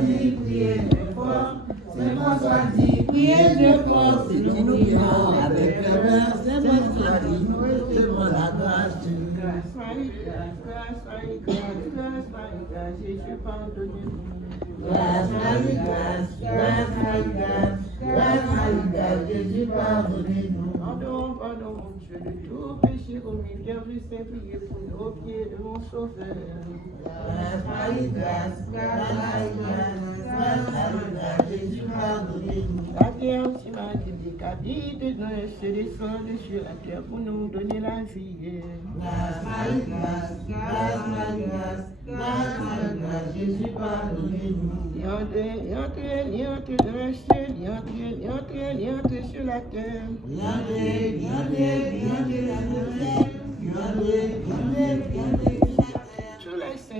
dit, priez Dieu fort. Saint François dit, priez Dieu fort. Si nous prions avec ferveur, Saint François dit, nous recevons la grâce de Dieu. Grâce, Marie, grâce, Marie, grâce, Jésus pardonnez-nous. Grâce, Marie, grâce, Jésus pardonnez-nous. Pardon, mon Dieu, de tout péché commis, bienvenue, Saint, priez pour nous, au pied de mon Sauveur. Grâce, Marie, grâce, Jésus pardonnez-nous. La Vierge Marie a dit de nous se descendre sur la terre pour nous donner la vie. Grâce, Marie, grâce, Jésus pardonnez-nous. Entrez dans le ciel, entrez sur la terre.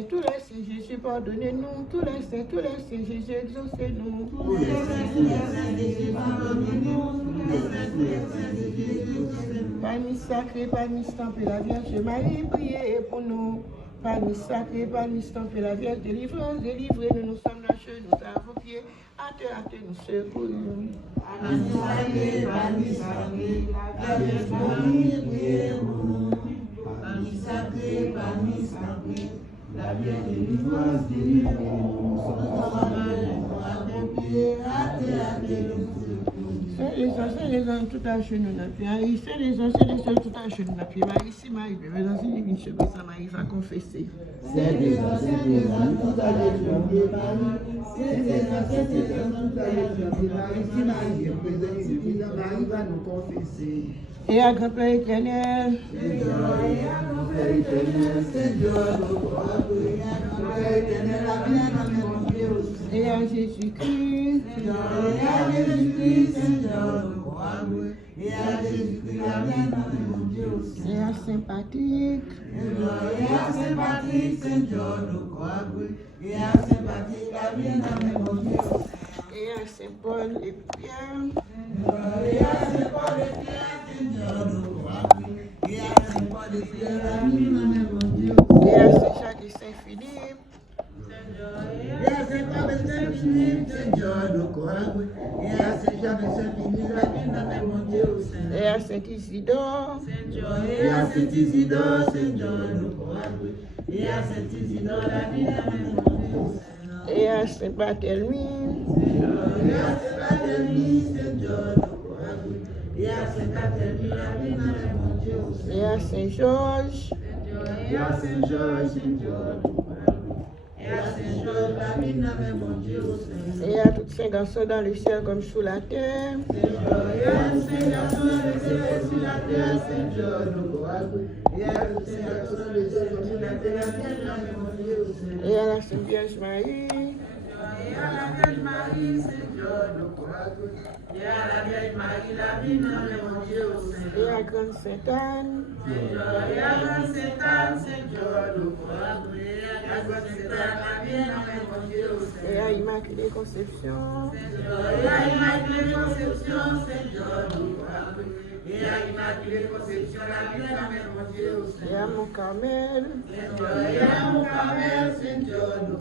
Tous les saints, Jésus pardonnez-nous. Tous les saints, Jésus exaucez-nous. Tous les saints, Jésus pardonnez-nous. Parmi sacré, parmi stampé, la Vierge Marie, priez pour nous. Parmi sacré, parmi stampé, la Vierge délivrance, délivrez-nous, nous sommes lâchés, nous à vos pieds, hâtez, nous secourez. Parmi sacré, la Vierge Marie, priez pour nous. Parmi sacré, parmi stampé, la Vierge délivrance, délivrez-nous, nous sommes à vos pieds, hâtez, nous secourez. Les gens tout à chez nous n'a plus. Les gens tout à chez nous n'a plus. Ici, Marie, mais dans une chose, ça Marie va confesser. C'est des gens tout à chez nous. C'est des gens tout à chez nous. Ici, Marie, Marie va nous confesser. Et à grand-père éternel, c'est Dieu, et à Jésus-Christ, et à Jésus-Christ, et à sympathique, et à sympathique, et à Saint-Paul et Pierre, et à Saint-Paul et Saint-Jacques et Saint-Philippe, et à Saint-Paul et Saint-Philippe, et à Saint-Jacques et Saint-Philippe, et à Saint-Isidore, et à Saint-Isidore, et à Saint-Isidore, la vie de mon Dieu, et à Saint-Barthélemy, et à Saint-Barthélemy, et à Saint-Barthélemy, la vie de mon Dieu, et à Saint-Georges, et à Saint-Georges, et à Saint-Georges, la vie de mon Dieu, et à tous ces garçons dans le ciel comme sous la terre, et à tous ces garçons dans le ciel sous la terre, Saint-Georges, et à tous ces garçons dans le ciel comme sous la terre, la vie de mon Dieu, et à la Sainte Vierge Marie, et à la Vierge Marie, Saint-Georges, et à la Vierge Marie, la vie de mon Dieu, et à Grande Sainte-Anne, et à Grande Sainte-Anne, Saint-Georges, et à Grande Sainte-Anne, la vie de mon Dieu, et à Immaculée Conception, et à Immaculée Conception, Saint-Georges, et à Immaculée Conception, la vie de mon Dieu, et à mon Carmel, et à mon Carmel, Saint-Georges,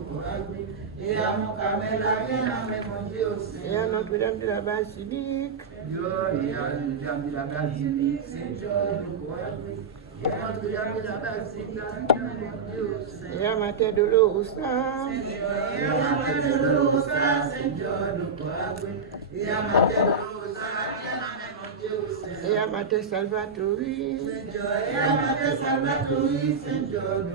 et à mon Carmel, la vie de mon Dieu, et à Notre-Dame de la Basilique, et à Notre-Dame de la Basilique, Saint-Georges, et à Notre-Dame de la Basilique, et à Mater de l'Orosa, et à Mater de l'Orosa, Saint-Georges, et à Mater de l'Orosa, et à Mater Salvatori, et à Mater Salvatori, Saint-Georges,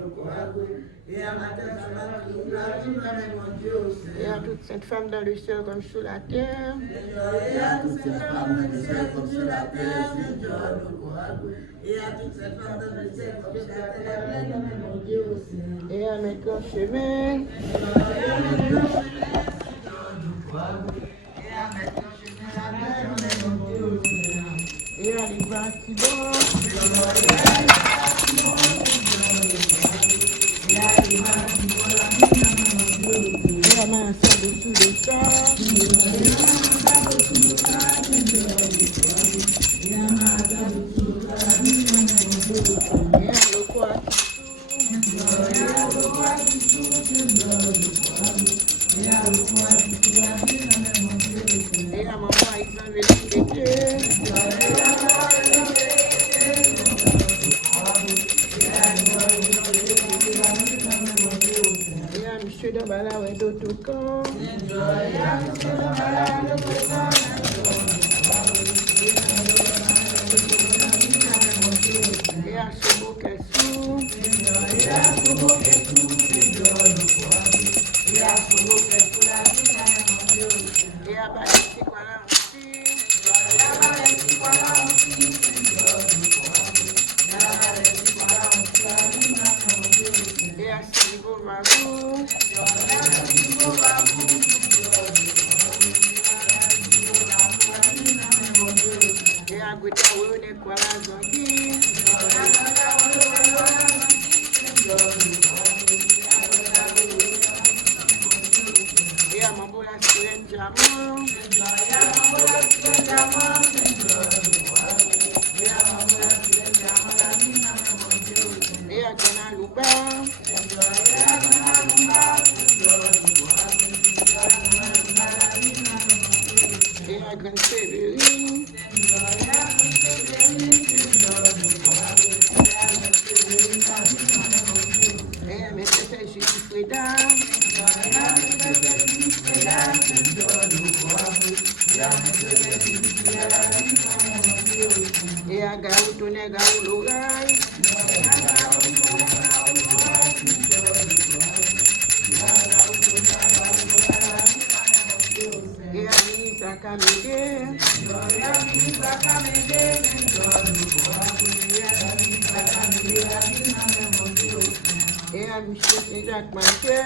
et à Mater Salvatori, la vie de mon Dieu, et à toute cette femme dans le ciel comme sous la terre, et à toute cette femme dans le ciel comme sous la terre, Saint-Georges, et à toute cette femme dans le ciel comme sous la terre, la vie de mon Dieu, et à mes grands chemins, et à mes grands chemins, et à mes grands chemins, la vie de mon Dieu, et à les bâtiments, et à ma soeur dessous le sang, et à ma soeur dessous le sang, et à le quoi qui souffre, et à le quoi qui souffre, et à le quoi Fèt Damballah Whèdo tout camp. Et à ce beau qu'elle sous. Et à Balissi Kwala aussi. Et à Silibo Magou. Et à Gweta Wèdo Kwala Zongi. Et à Mambola Sirène Diamant. Et à Gana Louba. Et à Grande Séverine. Et à Messette Julie Freda. Et à Gaou Tonné Gaou Loraï. Et à Ministre Kamédé. Et à Monsieur Saint-Jacques Manchel.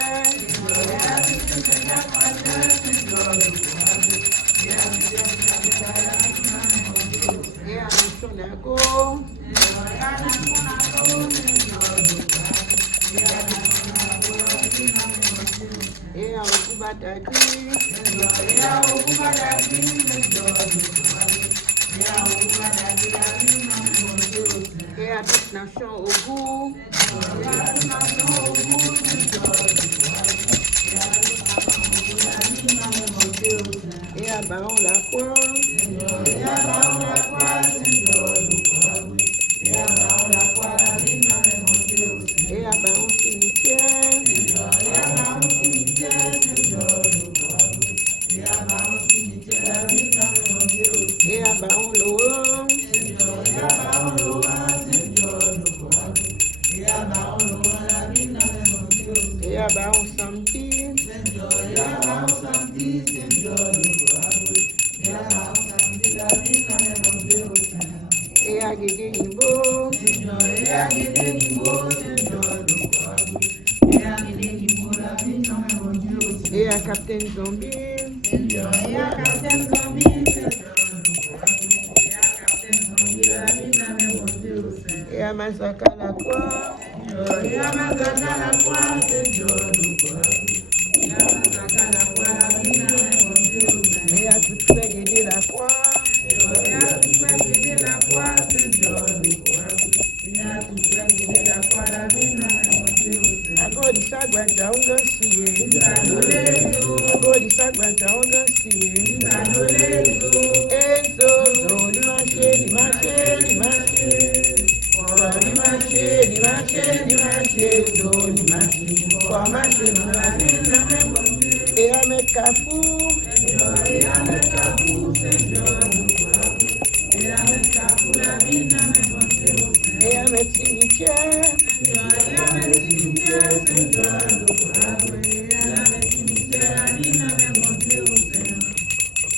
Et à Monsieur Nago. Et à Okuba Dagui. Et à toute nation au bout. Et à Baron Lacroix. Et à Baron Cimetière. Et à Baron Laurent. Et à Baron Sampi. Et à Guédé Nimbo. Et à Captain Zombie. Et à Mazaka la croix. Et à toute frère Guédé la croix. Agora Sagwanja Ungansi. Agora Sagwanja Ungansi. Ezo Limache Limache Limache. Limache Limache Limache Zo Limache. Kwamache Limache. Et à mettre Kafou. Et à mettre Kafou et à mettre Cimetière.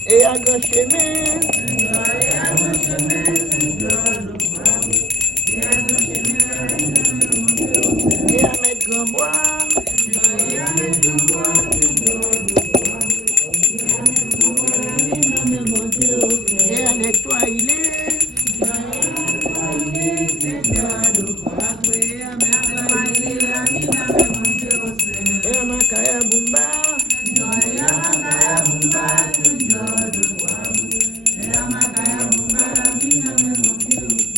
Et à Gauchemin. Et à mettre Grandbois. Et à nettoyer. Et à Makaya Bumba.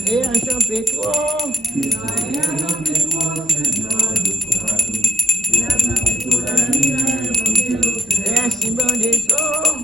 Et à Jean Pétro. Et à Simon des Eaux.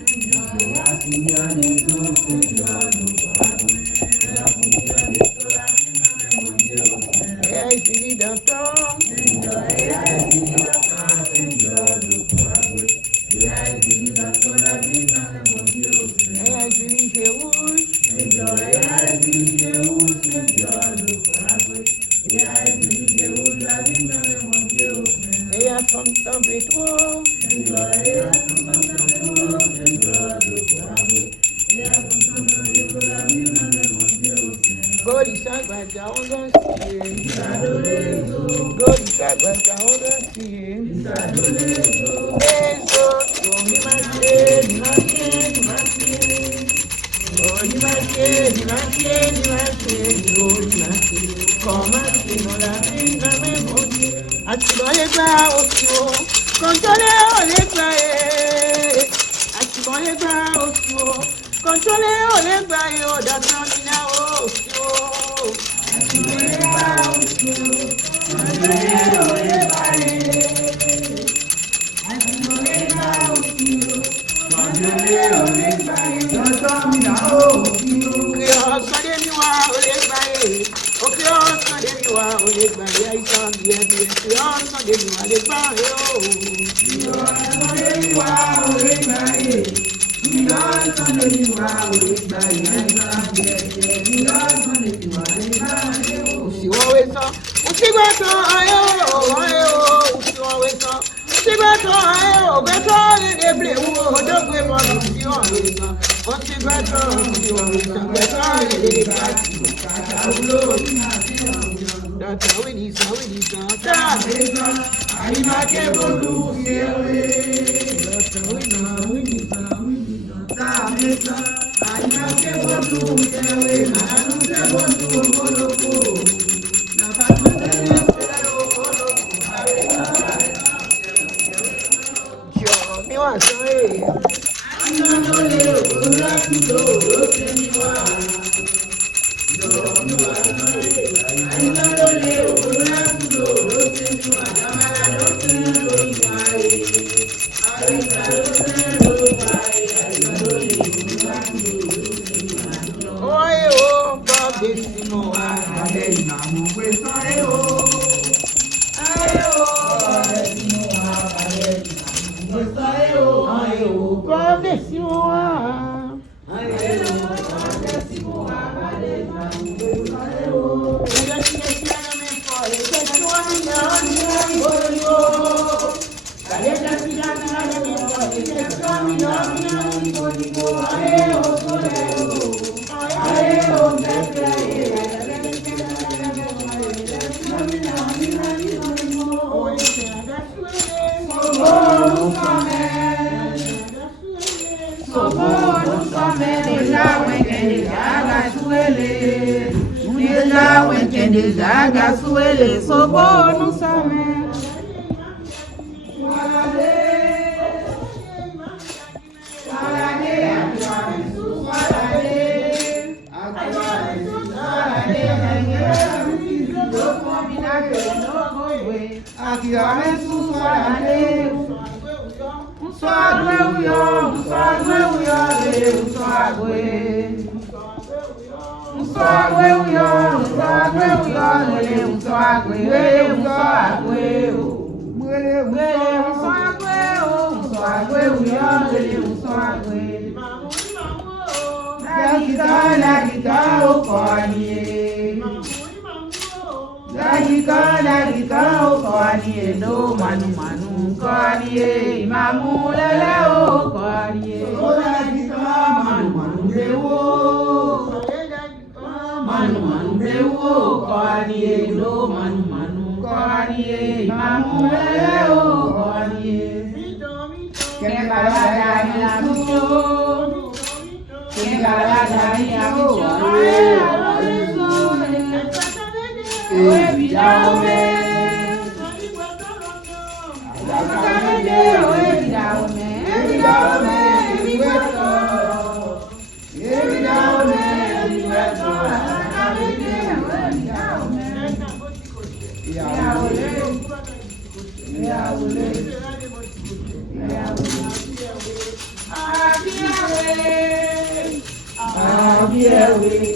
Yahweh.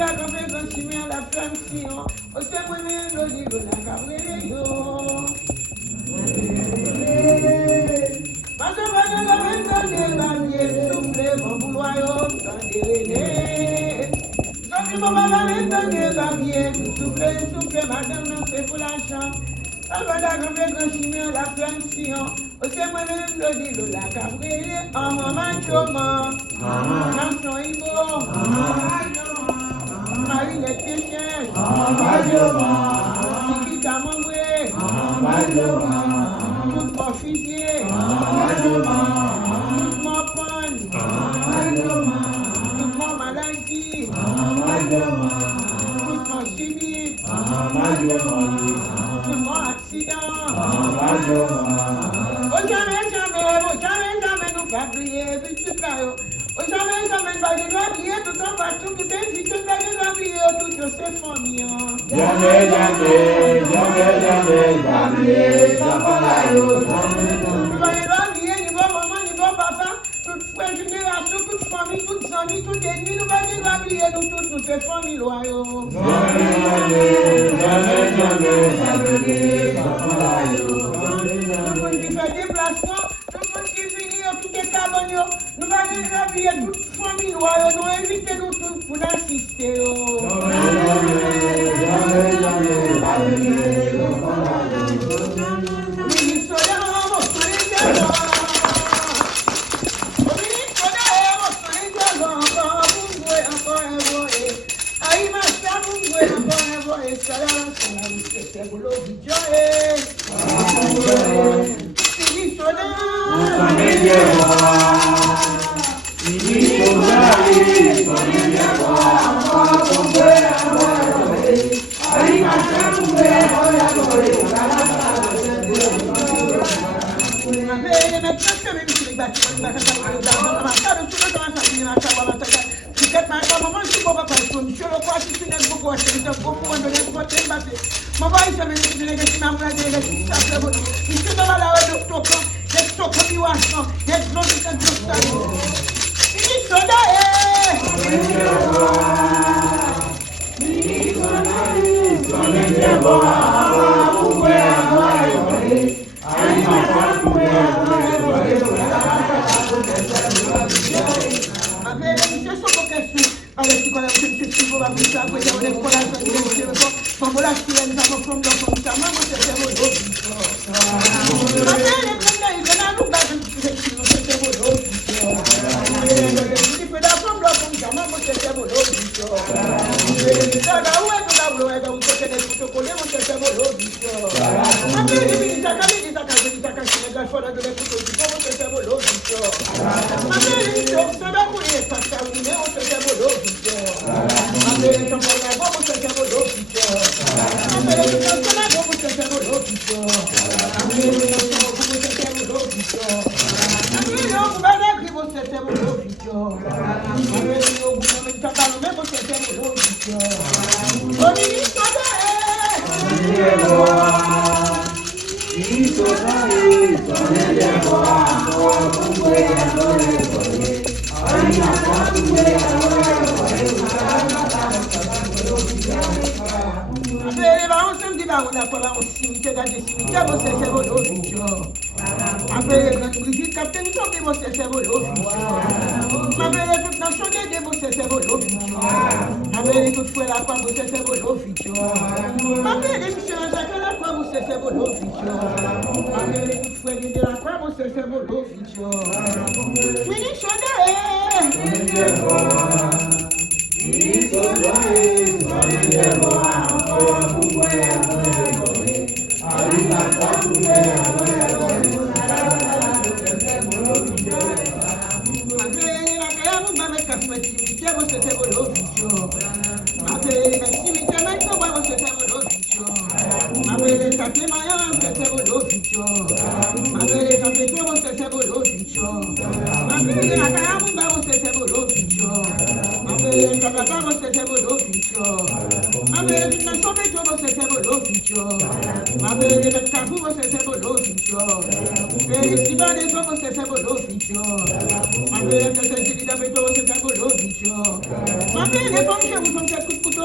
la campé quand tu mets la flamme si on. Au sein moi-même, le livre la cabré. Parce que je vais donner la mienne, souffler mon vouloir, t'en je vais donner la mienne, souffler, madame, non, c'est pour l'argent. Je vais donner la flamme si on. Au sein moi-même, le livre la cabré. En maman, comment? Chanson Ibo. Marie les péchés. Siki Kamongwe. Tout mon fusillé. Tout mon pan. Tout mon maladie. Tout mon suivi. Tout mon accident. Jamais nous pas prier, tout ça. Jamais pas de prier, tout en partout, tout est vite, tout va prier, tout c'est famille. Jamais pas prier, ni bon maman, ni bon papa, toute frère génération, toute famille, toute famille, tout ennemi, nous va prier, nous tous, nous c'est famille loyaux. Jamais, déplacement. Nous allons prier toute famille loyale, nous invitons nous tous pour assister.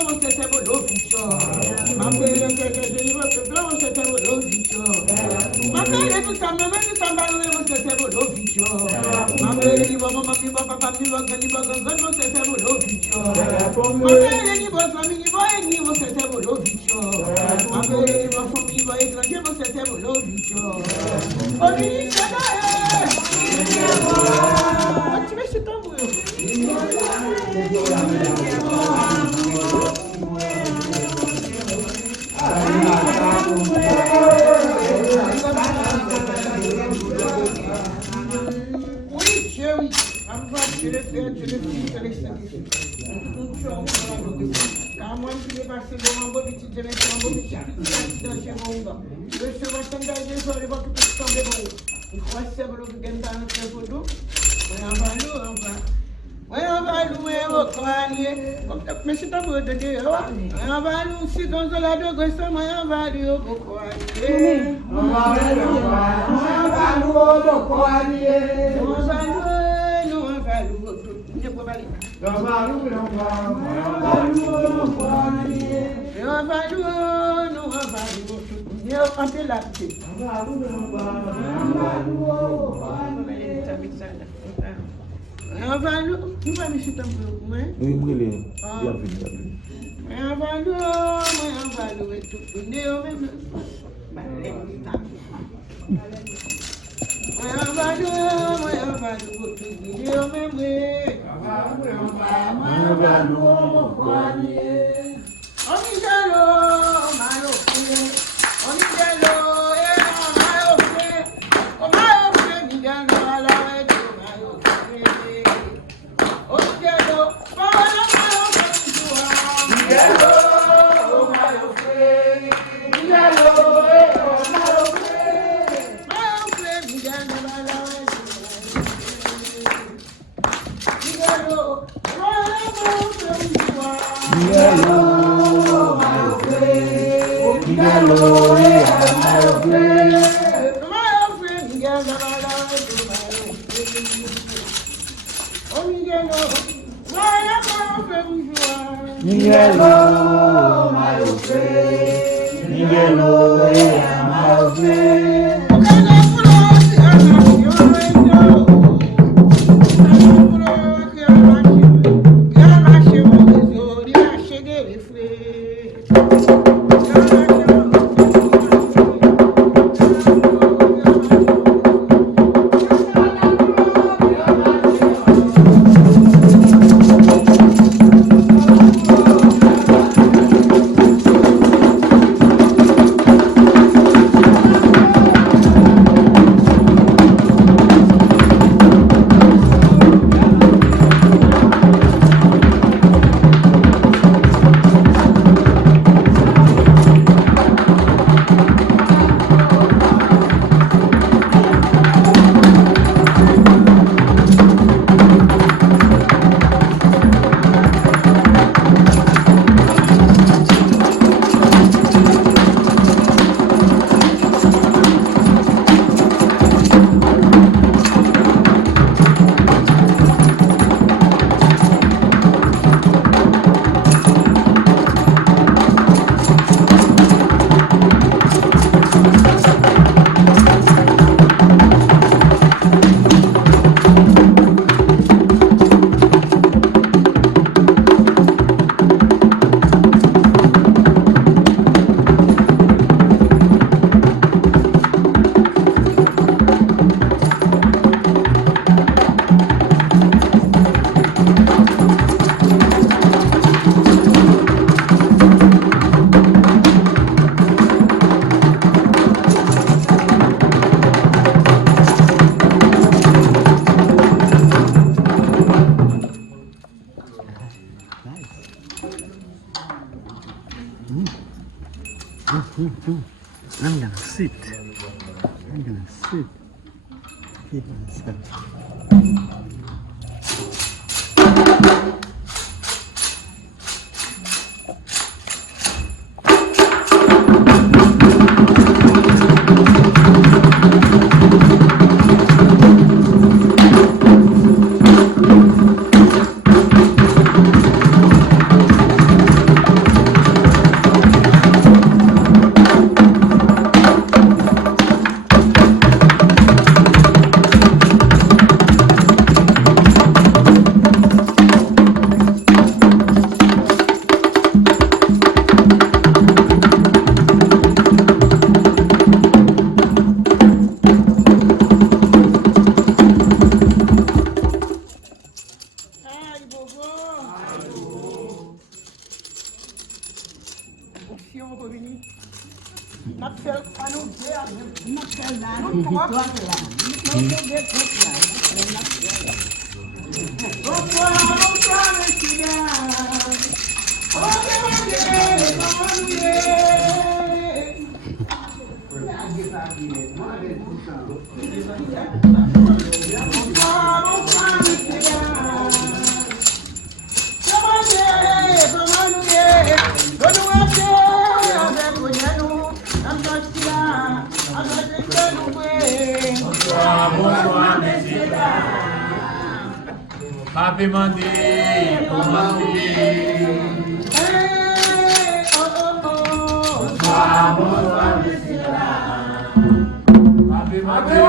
Sosyete Manmi Jo I'm gonna sit. I'm gonna sit. Keep myself. Papi mandi, komandi. Papi mandi.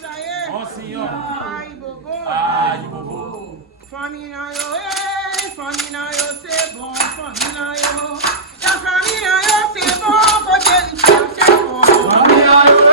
Oh Senhor. Ai, bobo. Ai, bobo. Famina yo, famina yo, c'est bon, famina yo. La famina yo, c'est bon, côté c'est bon. Famina yo,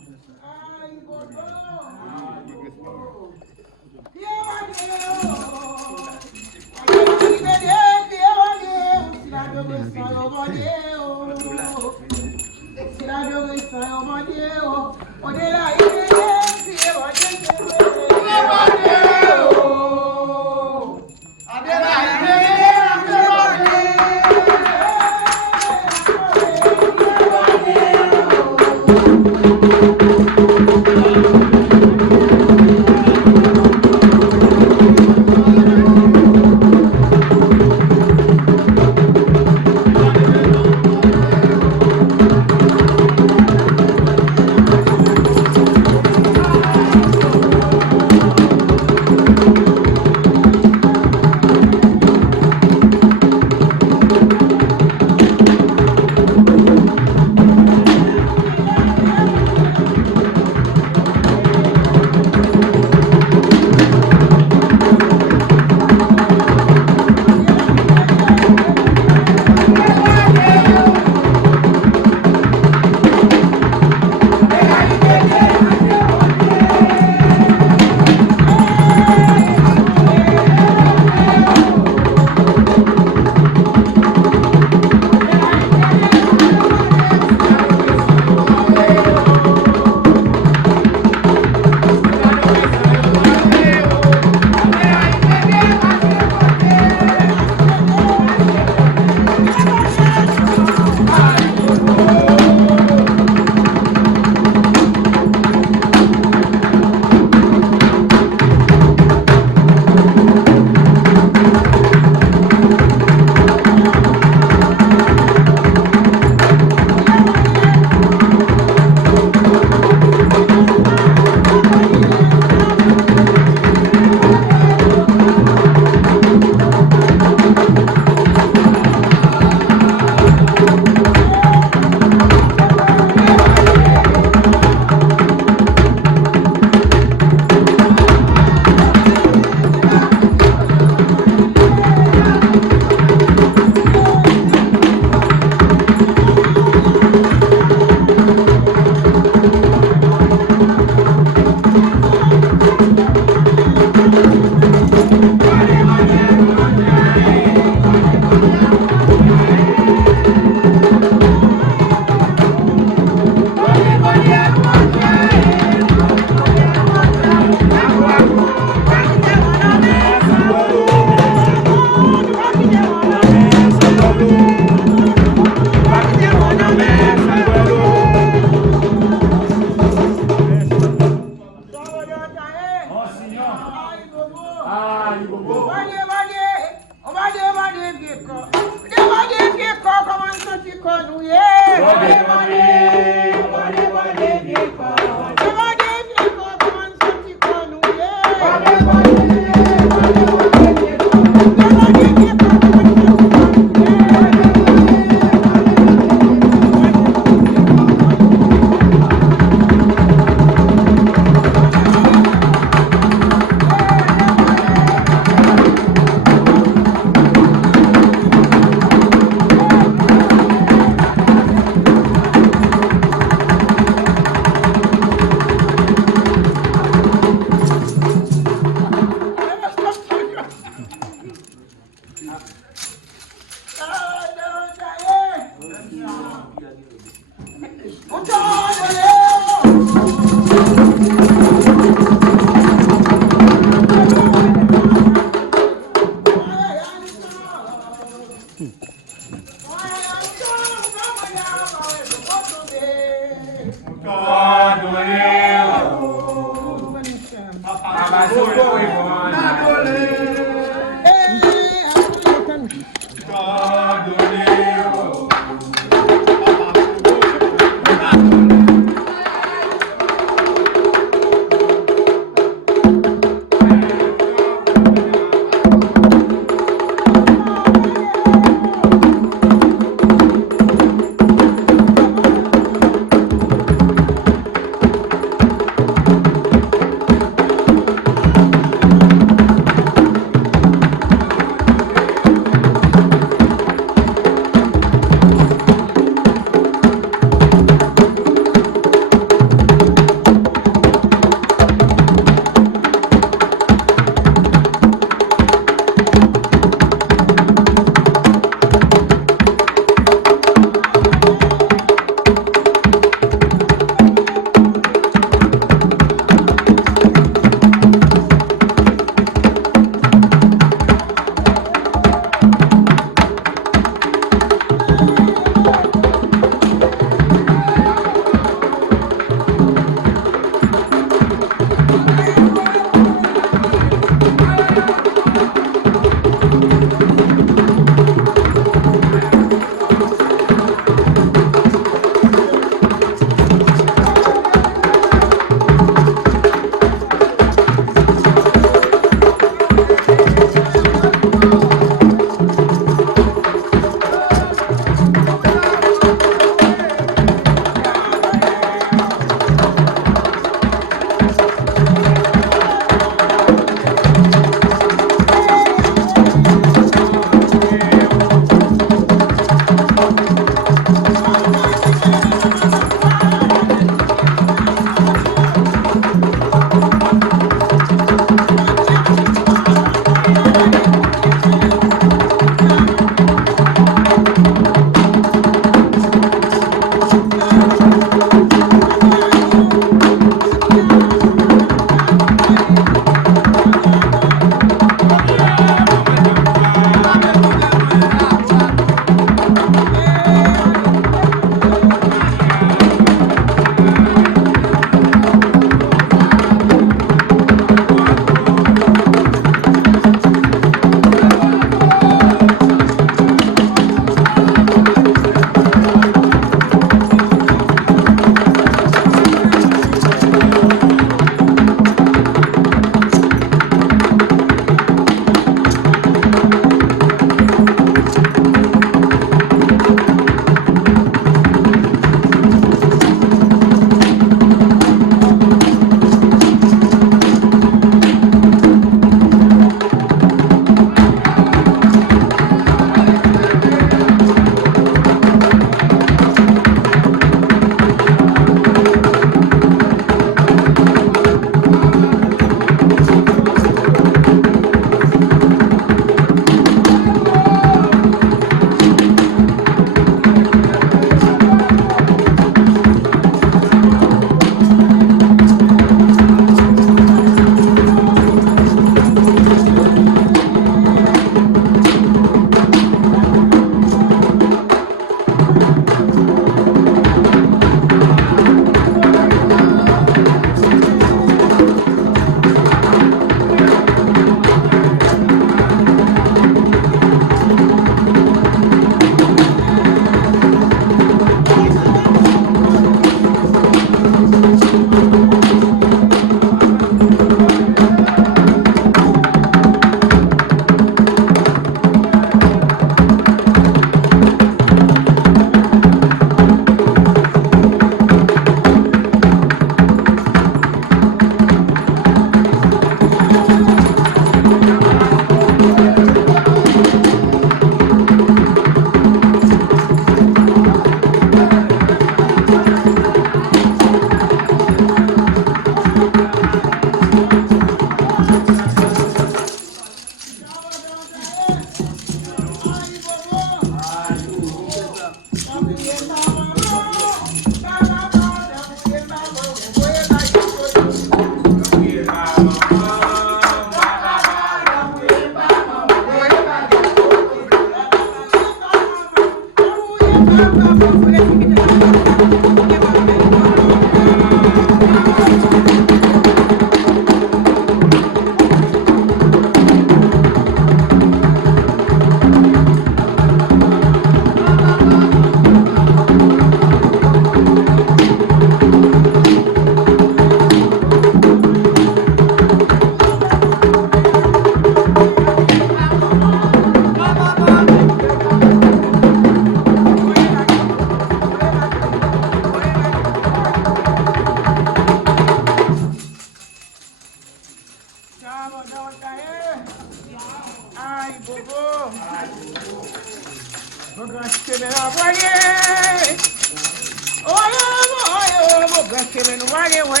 kemenu wale we.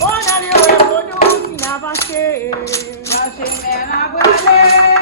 Ona liwe bodu sinabashe. Bashe mena gwale.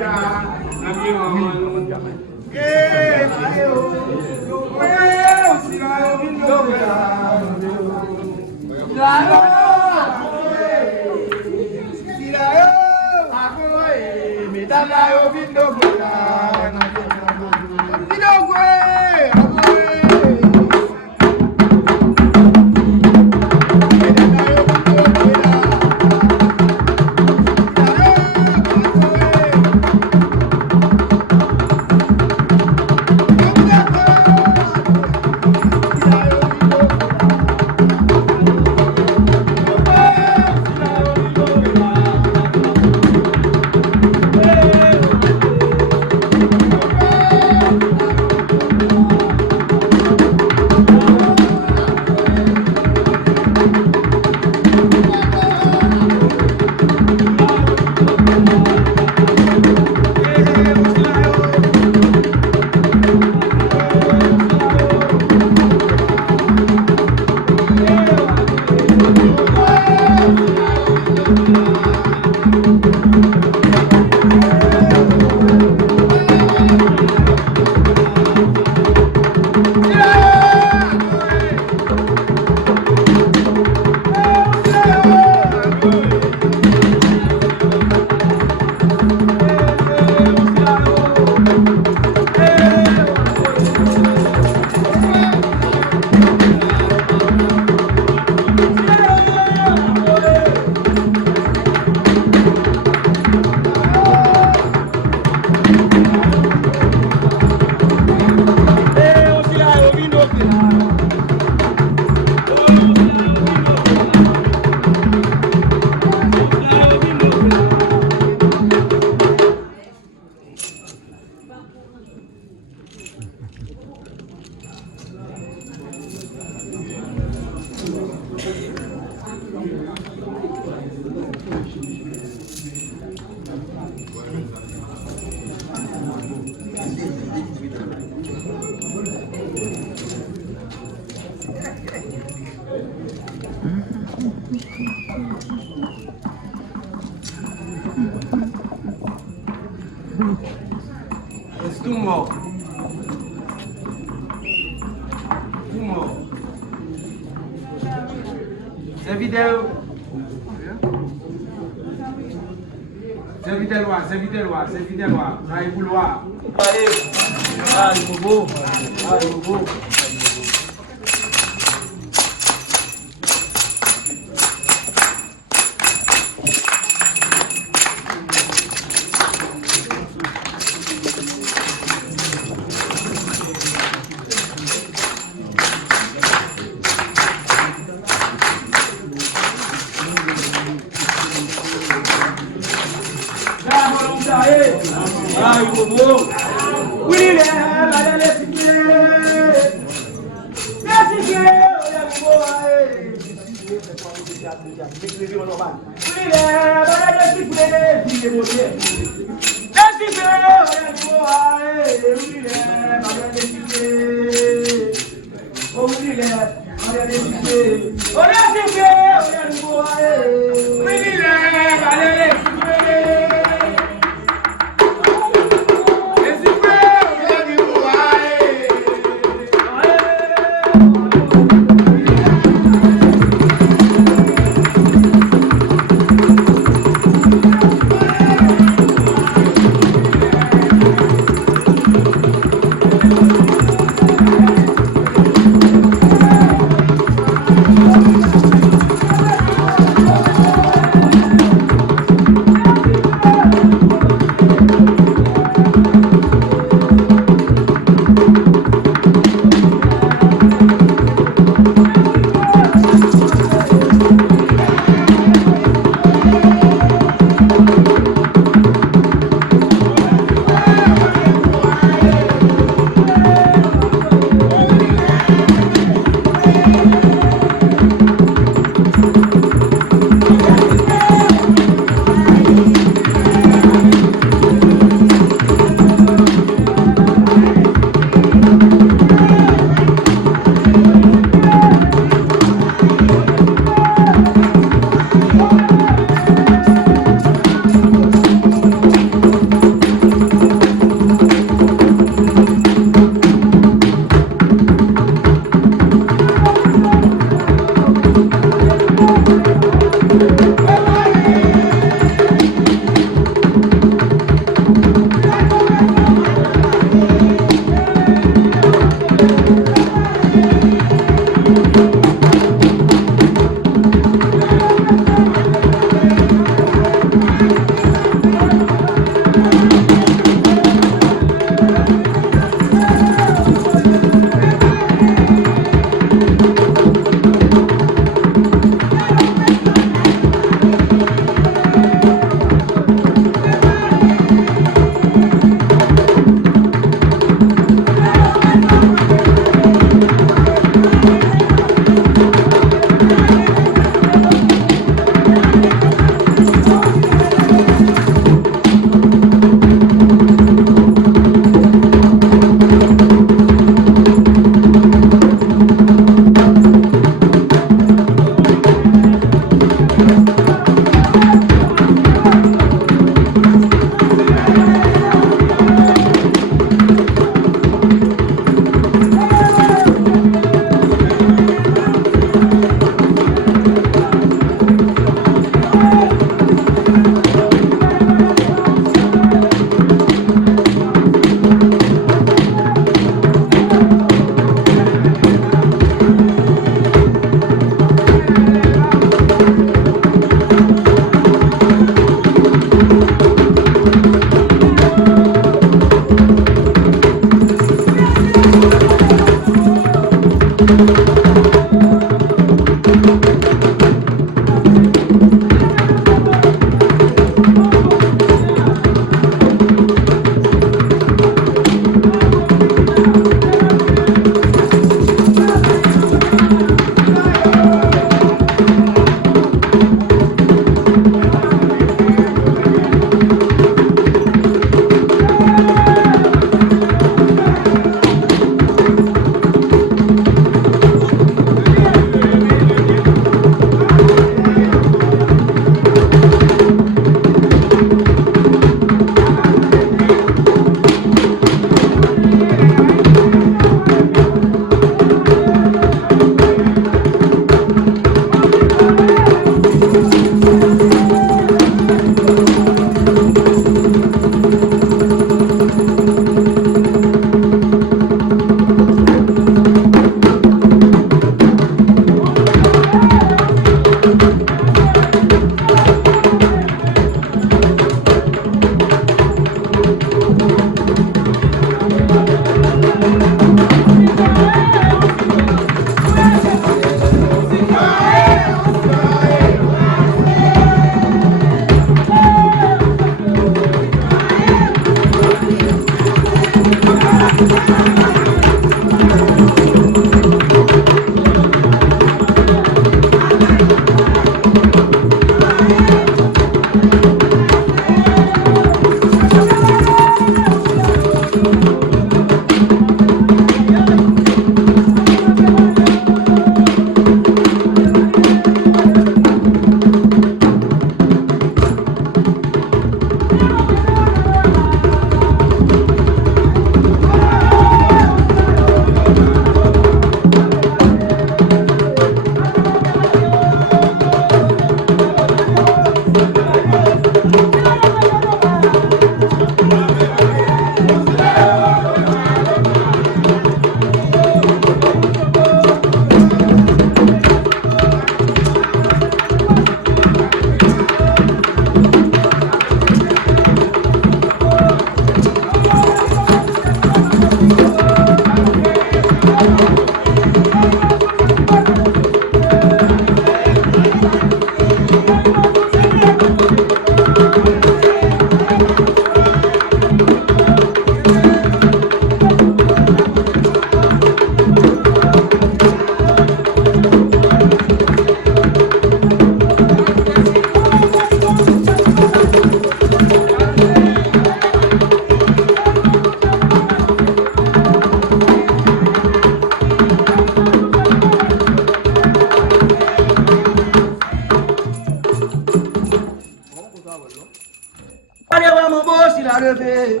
Allez voir mon boss, il a levé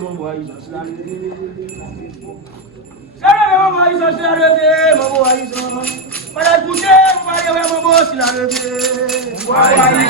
mon bois, il a levé. C'est le mon bois, il a levé, mon bois, il a levé. Allez coucher, vous allez voir mon boss, il a levé. Mon bois, il a levé.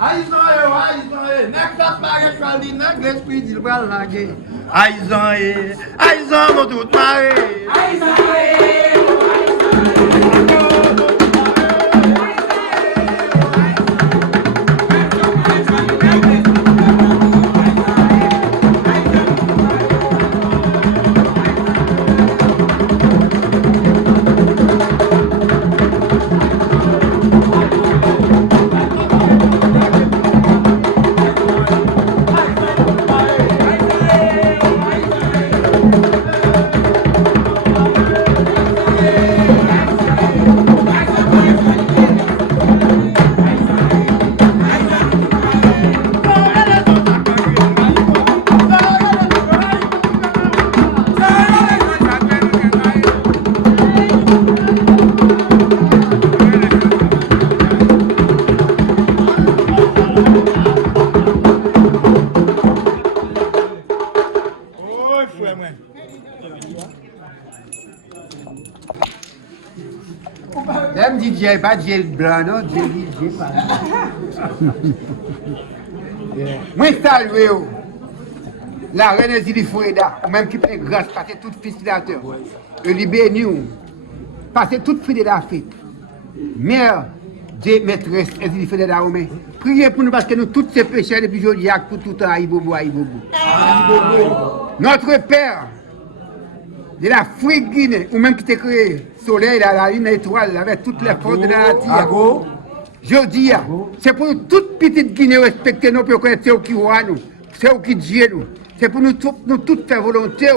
Aïzan, next up, I shall not get speed, well, again. Aïzan, mon tout maré. Même DJ, pas DJ blanc, non, DJ pas. Moi, salué la reine Zili Foueda, même qui fait grâce, passer toute félicitateur. Le libéni, passer toute fille de l'Afrique. Mère, Dieu, maîtresse, Zili Foueda, priez pour nous parce que nous, tous ces pécheurs depuis aujourd'hui, pour tout le temps, Aïbobo. Notre Père, de l'Afrique Guinée, ou même qui t'a créé soleil, la lune, l'étoile, avec toutes les forces de la nature. Je dis, c'est pour nous toutes petites Guinée respecter nous, pour connaître c'est qui roi nous, c'est qui Dieu nous. C'est pour nous toutes faire volonté,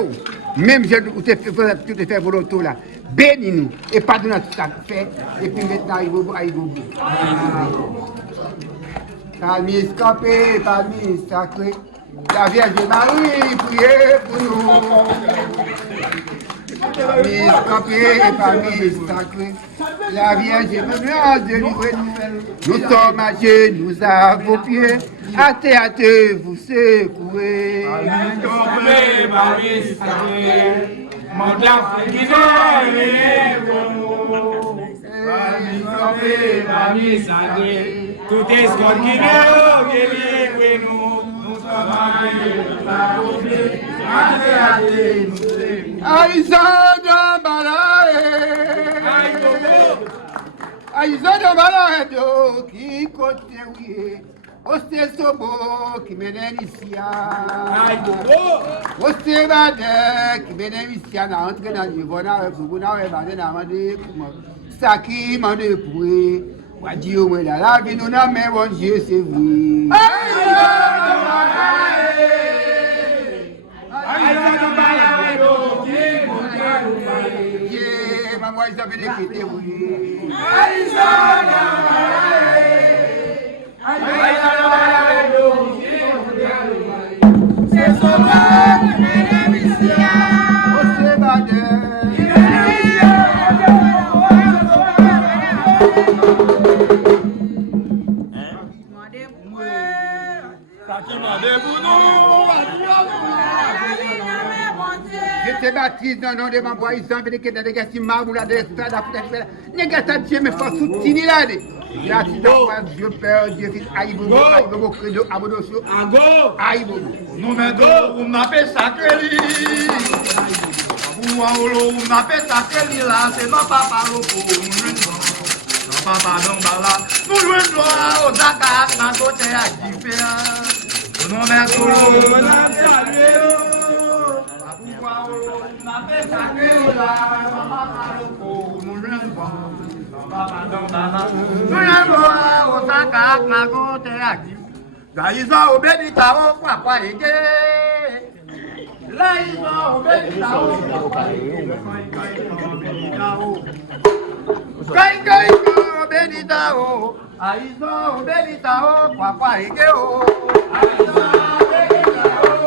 même je te fais volonté là. Bénis-nous et pardonne tout ça fait, et puis maintenant, Aïbobo. Parmi campé, parmi sacré. La Vierge Marie, priez pour nous. Parmi campé et parmi sacré. La Vierge Marie, délivrez-nous. Nous sommes âgés, nous avons pieds. À terre, vous secouez. Parmi campé, parmi sacré. Mon Afrique, parmi campé, parmi sacré. Tout est ce qu'on délivrez-nous. Fèt Damballah Whèdo, qui côté oui, Oste Sobo, qui mène ici, Oste Bade, qui mène ici, à entrer dans le niveau, ça qui m'a dépouillé. Dieu, la vie nous n'a même bon Dieu, c'est vrai. Maman, ils avaient quitté, oui. C'est sauveur, mesdames, ici. Je te baptise dans le nom de mon bois, ils ont fait des négatifs, marbre, la destinée, la fête, négatif, Dieu, mais faut soutenir là. Merci d'avoir Dieu Père, Dieu Fils, Aïbobo, Credo, Abodoso, Aïbobo. Nous mettons, on appelle sacré. On appelle sacré là, c'est ma papa Loko. Papa Danbalah, nous jouons gloire au Dakar, dans côté à différent. Nous mettons, on appelle sacré. On appelle sacré là, Papa Loko, nous jouons gloire. Papa Danbalah, nous jouons gloire au Dakar, dans côté à différent. Là, ils ont obéi à eux, quoi, égé. Là, ils ont obéi à eux, quoi, égé. Benitao, Aizo, Benitao, Papa Egeo, Aizo, Benitao.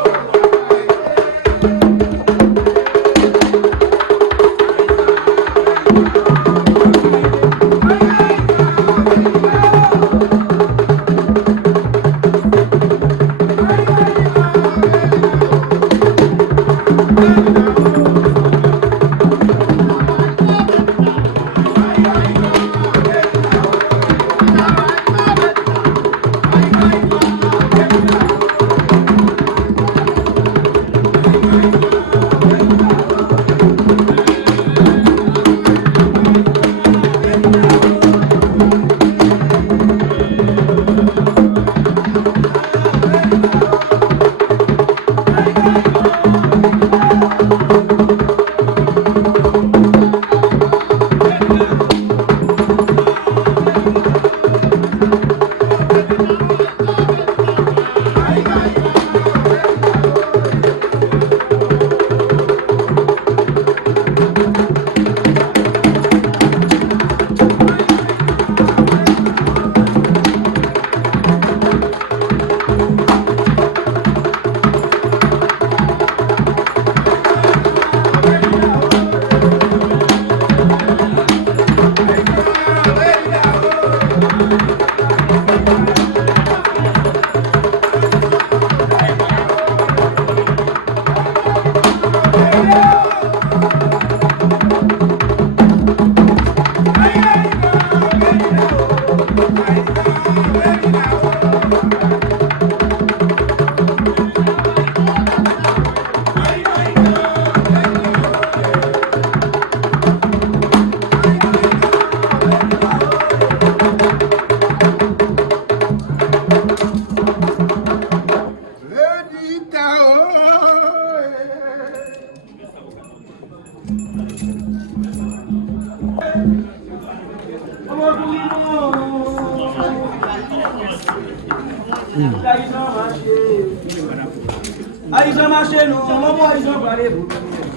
Aïssa marché, non, maman, Aïssa parlez.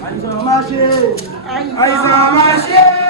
Aïssa marché. Aïssa marché.